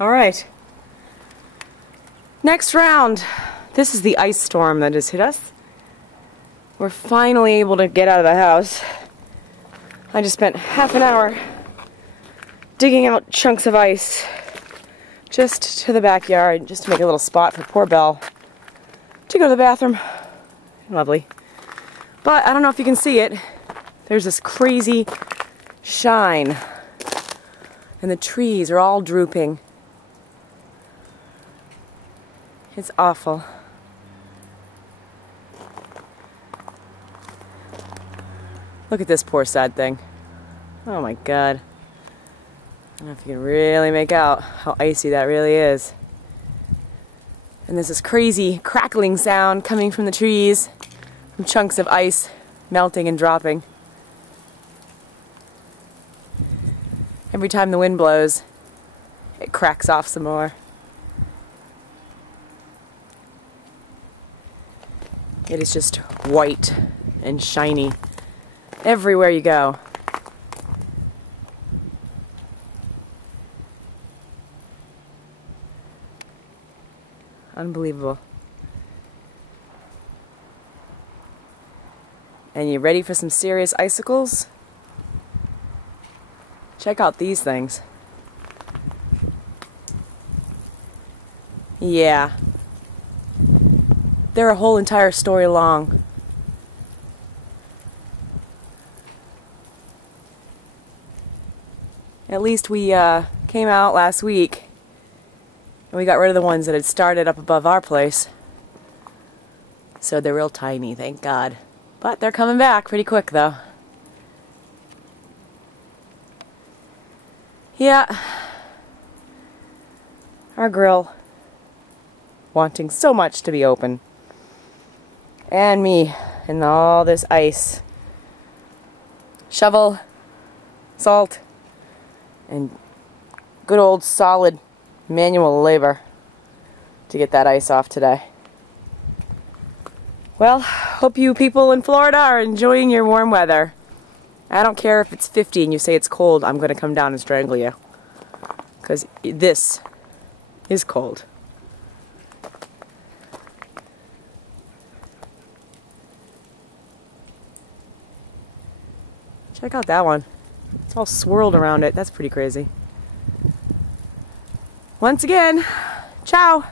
All right. Next round. This is the ice storm that has hit us. We're finally able to get out of the house. I just spent half an hour digging out chunks of ice just to the backyard, just to make a little spot for poor Belle to go to the bathroom. Lovely. But I don't know if you can see it. There's this crazy shine, and the trees are all drooping. It's awful. Look at this poor sad thing. Oh my God. I don't know if you can really make out how icy that really is. And there's this crazy crackling sound coming from the trees, from chunks of ice melting and dropping. Every time the wind blows, it cracks off some more. It is just white and shiny everywhere you go. Unbelievable. And you ready for some serious icicles? Check out these things. Yeah. They're a whole entire story long. At least we came out last week and we got rid of the ones that had started up above our place. So they're real tiny, thank God. But they're coming back pretty quick though. Yeah. Our grill wanting so much to be open. And me and all this ice. Shovel, salt, and good old solid manual labor to get that ice off today. Well, hope you people in Florida are enjoying your warm weather. I don't care if it's 50 and you say it's cold, I'm going to come down and strangle you. Because this is cold. Check out that one. It's all swirled around it. That's pretty crazy. Once again, ciao!